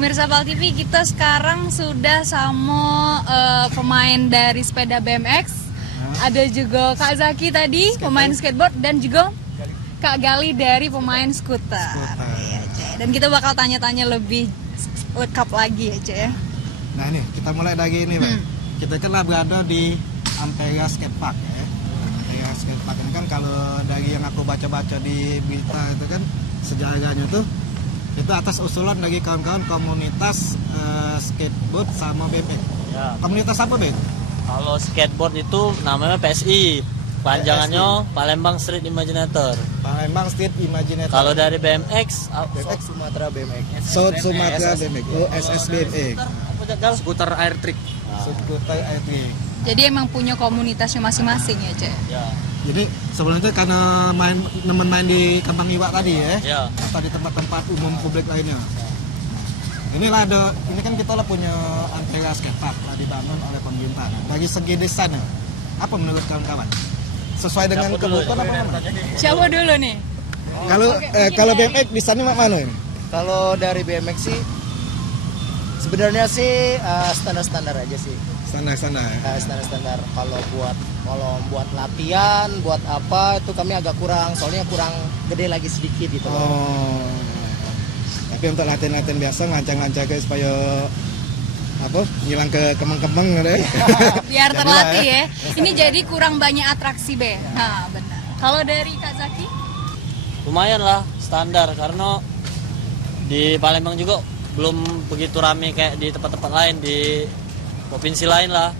Pemirsa Pal TV, kita sekarang sudah sama pemain dari sepeda BMX. Ada juga Kak Zaki tadi, pemain skateboard, dan juga Kak Gali dari pemain skuter. Iya, Cek. Dan kita bakal tanya-tanya lebih lengkap lagi ya, Cek ya. Nah ini, kita mulai dari ini, Pak. Kita kan lah berada di Ampera Skatepark ya. Ampera Skatepark ini kan kalau dari yang aku baca-baca di berita itu kan sejarahnya tuh itu atas usulan dari kawan-kawan komunitas skateboard sama BMX. Ya. Komunitas apa, Ben? Kalau skateboard itu namanya PSI, panjangannya Palembang Street Imaginator. Palembang Street Imaginator. Kalau dari BMX, BMX Sumatera BMX. South Sumatera BMX. Oh, SSBMX. apa jagal? Skuter air trick. Skuter air. Jadi emang punya komunitasnya masing-masing ya, Cek. Ya, Jadi sebelumnya karena main di Kembang Iwak tadi ya, ya. atau di tempat-tempat umum publik lainnya. Inilah ini kan kita lah punya Ampera Skatepark lah dibangun oleh pemerintah. Dari segi desain, apa menurut kawan-kawan? Sesuai dengan kebutuhan apa mana? Siapa dulu nih? Kalau BMX desainnya mana ini? Kalau dari BMX sih sebenarnya sih standar-standar aja sih. Sana. Standar-standar. Kalau buat latihan, buat apa itu kami agak kurang, soalnya kurang gede lagi sedikit gitu. Oh. Tapi untuk latihan-latihan biasa ngancang-ngancang guys supaya apa? Ngilang ke kembang-kembang gitu ya. Biar terlatih Jadilah, ya. Ini jadi kurang banyak atraksi, Be. Nah, benar. Kalau dari Kak Zaki? Lumayan lah, standar. Karena di Palembang juga belum begitu rame kayak di tempat-tempat lain, di provinsi lain lah.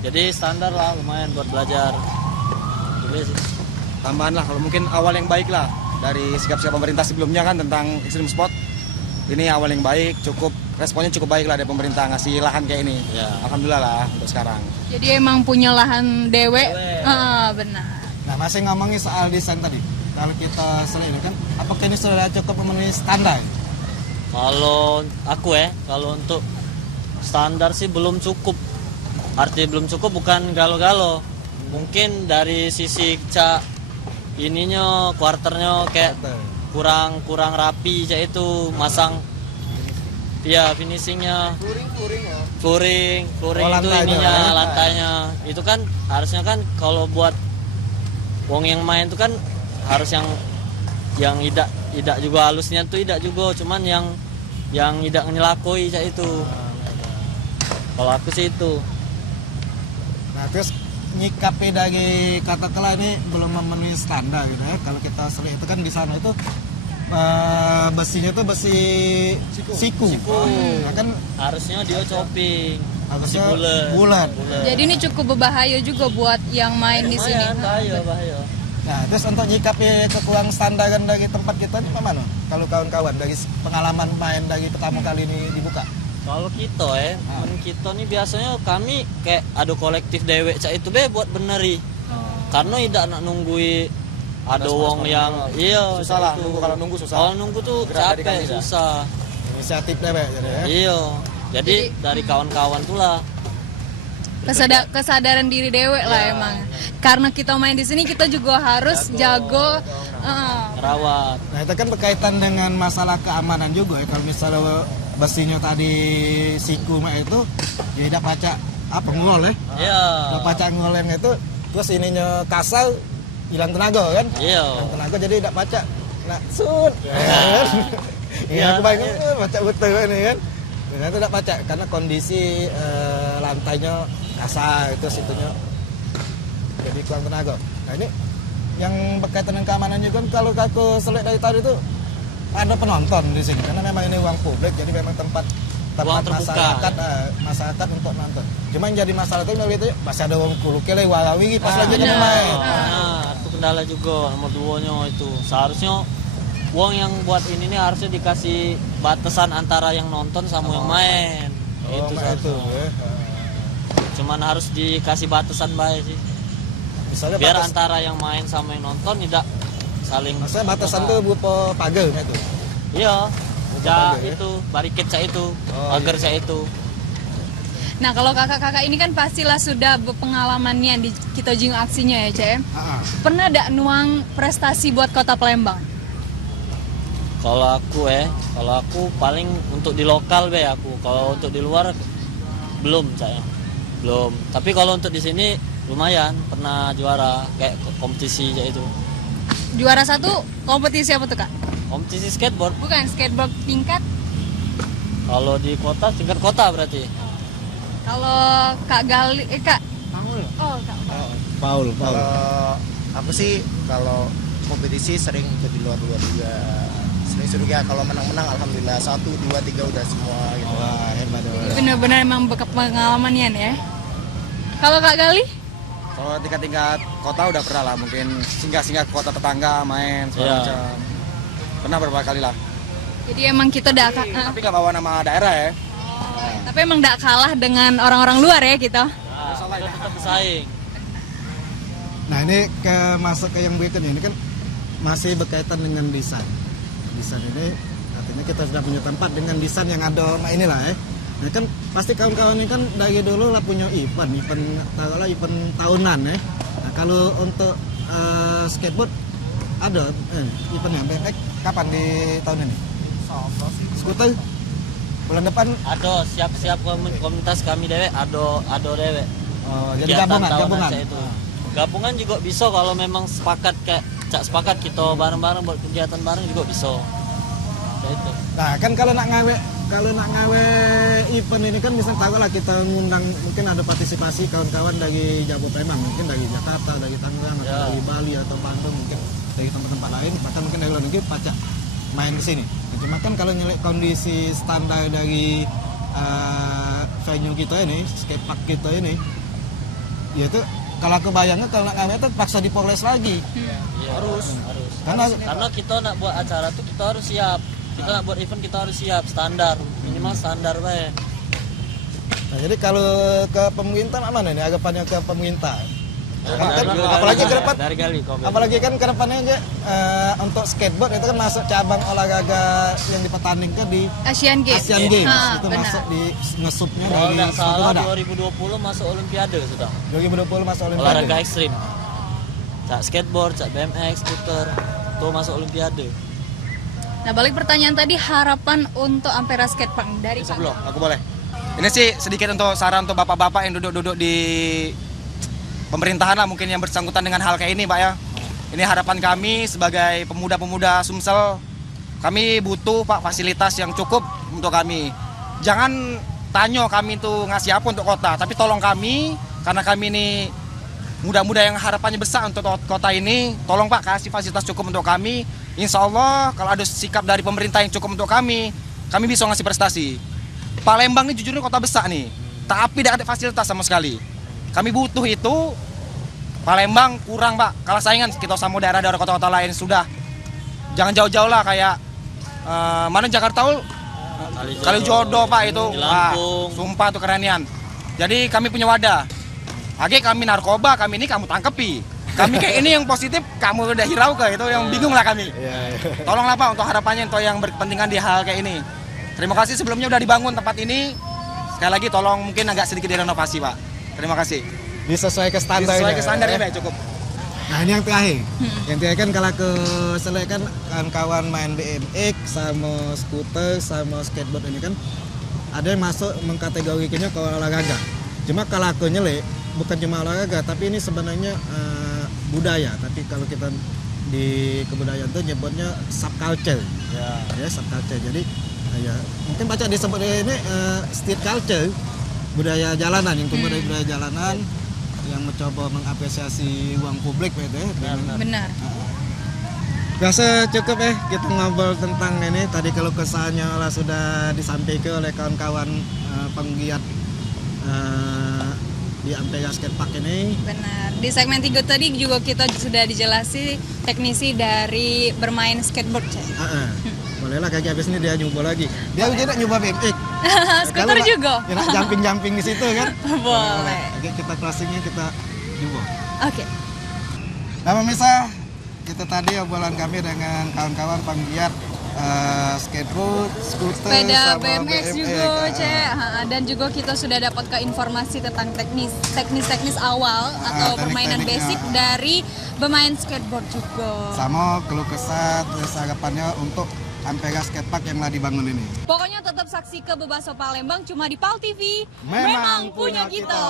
Jadi standar lah, lumayan buat belajar. Jadi sih. Tambahan lah kalau mungkin awal yang baik lah dari sikap-sikap pemerintah sebelumnya kan tentang extreme sport. Ini awal yang baik, responnya cukup baik lah dari pemerintah ngasih lahan kayak ini. Ya. Alhamdulillah lah untuk sekarang. Jadi emang punya lahan dewe. Benar. Nah, masih ngomongin soal desain tadi. Kalau kita selesai kan, apakah ini sudah cukup memenuhi standar? Kalau aku kalau untuk standar sih belum cukup. Arti belum cukup bukan galo-galo. Mungkin dari sisi ininya, kuarternya kayak kurang rapi kayak itu, masang ya finishingnya flooring itu ininya lantainya itu kan harusnya kan kalau buat wong yang main itu kan harus yang tidak juga halusnya tuh tidak juga, cuman yang tidak nyelakoi kayak itu. Kalau aku sih itu. Nah, terus nyikapi dari katakanlah ini belum memenuhi standar gitu ya. Kalau kita sering itu kan di sana itu besinya itu besi siku. Nah, kan Harusnya dia chopping. harusnya Besi bulat. Jadi ini cukup berbahaya juga buat yang main di sini. Bahaya. Nah, terus untuk nyikapi kekurangan standaran dari tempat kita ini mana? Kalau kawan-kawan dari pengalaman main dari pertama kali ini dibuka. Kalau kita kita nih biasanya kami kayak ada kolektif dewek cak itu buat beneri. Karena tidak nak nunggui ada wong yang Susah lah, itu. kalau nunggu susah. Kalau nunggu tuh Gerak dari capek, kami, susah. Inisiatif dewek jadi ya. Iya. Jadi dari kawan-kawan tuh lah. Kesadaran diri dewek lah emang. Karena kita main di sini kita juga harus jago. Rawat. Nah, itu kan berkaitan dengan masalah keamanan juga ya. Kalau misalnya besinya tadi siku itu ya tidak pacak ngol ya. Iya. Kalau pacak ngoleng itu terus ininya kasar hilang tenaga kan? Iya. Hilang tenaga jadi tidak pacak. Nah, sud. Aku bayangin pacak betul ini kan. Dengan tidak pacak karena kondisi lantainya kasar itu situnya jadi kurang tenaga. Nah, ini yang berkaitan dengan keamanan juga kan kalau aku selek dari tadi itu ada penonton di sini karena memang ini ruang publik jadi memang tempat masyarakat untuk nonton. Cuma yang jadi masalah itu masih ada wong kuluknya warawi pas lagi main. Itu kendala juga nomor 2-nya itu. Seharusnya wong yang buat ini nih harusnya dikasih batasan antara yang nonton sama yang main. Itu itu ya. Cuman harus dikasih batasan baik sih. Misalnya Biar antara yang main sama yang nonton tidak saling. Maksudnya batasan tuh berupa pagar itu. Iya. Pagar, ya? Itu barikade saya itu, pagar saya itu. Nah kalau kakak-kakak ini kan pastilah sudah berpengalamannya di kita jing aksinya ya, CM. Pernah ada nuang prestasi buat Kota Palembang? Kalau aku paling untuk di lokal aku. Kalau untuk di luar belum saya. Belum. Tapi kalau untuk di sini lumayan, pernah juara kayak kompetisi kayak itu. Juara 1 kompetisi apa tuh Kak? Kompetisi skateboard. Bukan skateboard tingkat. Kalau di kota, tingkat kota berarti. Kalau Kak Gali, Kak. Oh, Kak. Paul. Kalau aku sih kalau kompetisi sering ikut di luar juga. Sering juga kalau menang-menang alhamdulillah 1, 2, 3 udah semua gitu. Wah, hebat. Benar-benar emang bekas pengalaman ya. Kalau Kak Gali? Kalau tingkat kota udah pernah lah, mungkin singgah-singgah ke kota tetangga main segala macam. Pernah beberapa kali lah. Jadi emang kita udah Tapi nggak bawa nama daerah ya. tapi emang gak kalah dengan orang-orang luar ya kita. Kita tetap bersaing. Nah ini masuk ke yang berikutnya, ini kan masih berkaitan dengan desain. Desain ini artinya kita sudah punya tempat dengan desain yang ada inilah ya. Nah kan pasti kawan-kawan ini kan dari dulu lah punya event tahunan ya. Nah kalau untuk skateboard ada eventnya BMX kapan di tahun ini? Skuter bulan depan Ada siap-siap komunitas kami dewek, ada dewek. jadi Kegiatan gabungan. tahunan saya itu. Gabungan juga bisa kalau memang sepakat sepakat kita bareng-bareng buat kegiatan bareng juga bisa. Kayak itu. Nah kan kalau nak ngawe event ini kan bisa tahu lah kita ngundang, mungkin ada partisipasi kawan-kawan dari Jabodetabek, mungkin dari Jakarta, dari Tangerang, atau dari Bali atau Bandung, mungkin dari tempat-tempat lain, bahkan mungkin dari luar negeri pacak main ke sini. Cuma kan kalau nyelek kondisi standar dari venue kita ini, skatepark kita ini, yaitu kalau aku bayangnya kalau nak ngawe itu paksa dipoles lagi. Iya, harus. Karena kita nak buat acara tuh kita harus siap. Kita nak buat event kita harus siap standar, minimal standar bae. Nah, jadi kalau ke pemerintah mana nih agapannya ke pemerintah? Apalagi Apalagi kan ke depannya aja untuk skateboard itu kan masuk cabang olahraga yang dipertandingkan di Asian Games. Itu Benar. masuk di ngesupnya Kalau dari nggak salah Sudah. 2020 masuk Olimpiade sudah. 2020 masuk Olahraga Olimpiade. ekstrim. Cak skateboard, cak BMX, skuter, tuh masuk Olimpiade. Nah, balik pertanyaan tadi, harapan untuk Ampera Skatepark dari Kak. Sebelum aku boleh. Ini sih sedikit untuk saran untuk bapak-bapak yang duduk-duduk di pemerintahan lah, mungkin yang bersangkutan dengan hal kayak ini Pak ya. Ini harapan kami sebagai pemuda-pemuda Sumsel. Kami butuh Pak fasilitas yang cukup untuk kami. Jangan tanya kami itu ngasih apa untuk kota, tapi tolong kami, karena kami ini muda-muda yang harapannya besar untuk kota ini, tolong Pak kasih fasilitas cukup untuk kami. Insya Allah kalau ada sikap dari pemerintah yang cukup untuk kami bisa ngasih prestasi. Palembang ini jujurnya kota besar nih, tapi tidak ada fasilitas sama sekali. Kami butuh itu. Palembang kurang Pak, kalah saingan kita sama daerah-daerah kota-kota lain sudah. Jangan jauh-jauh lah kayak mana Jakarta Kalijodo Pak itu. Wah, sumpah tuh kerenian. Jadi kami punya wadah. Age kami narkoba, kami ini kamu tangkepi. Kami kayak ini yang positif, kamu udah hirau ke itu yang bingung lah kami. Tolonglah Pak untuk harapannya untuk yang berkepentingan di hal kayak ini. Terima kasih sebelumnya udah dibangun tempat ini. Sekali lagi tolong mungkin agak sedikit direnovasi Pak. Terima kasih. Disesuaikan standar. Disesuaikan standarnya Pak cukup. Nah ini yang terakhir. Yang terakhir kan kalau ke selekan kawan main BMX sama skuter sama skateboard ini kan ada yang masuk mengkategorikannya ke olahraga. Cuma kalau aku nyelek bukan cuma olahraga, tapi ini sebenarnya budaya. Tapi kalau kita di kebudayaan itu nyebutnya subculture. Ya subculture. Jadi ya mungkin baca disebut ini street culture, budaya jalanan, yang tumbuh dari budaya jalanan yang mencoba mengapresiasi ruang publik gitu ya. Benar. Biasa cukup kita ngobrol tentang ini. Tadi kalau kesannya lah sudah disampaikan oleh kawan-kawan penggiat di Ampera Skatepark ini. Benar. Di segmen 3 tadi juga kita sudah dijelasi teknisi dari bermain skateboard. Bolehlah kaki habis ini dia nyoba lagi. Dia juga nyoba BMX. Skuter juga. Ya nak jumping di situ kan? Boleh. Oke, kita closingnya kita coba. Oke. Nah pemirsa, kita tadi obrolan kami dengan kawan-kawan penggiat skateboard, skuter, Sepeda sama BMX juga, dan juga kita sudah dapat ke informasi tentang teknis awal atau permainan teknik-tekniknya. basic dari bermain skateboard juga. Sama keluh kesah terus harapannya untuk Ampera Skatepark yang telah dibangun ini. Pokoknya tetap saksi ke Bebaso Palembang cuma di PAL TV. Memang Punya punya kita. kita.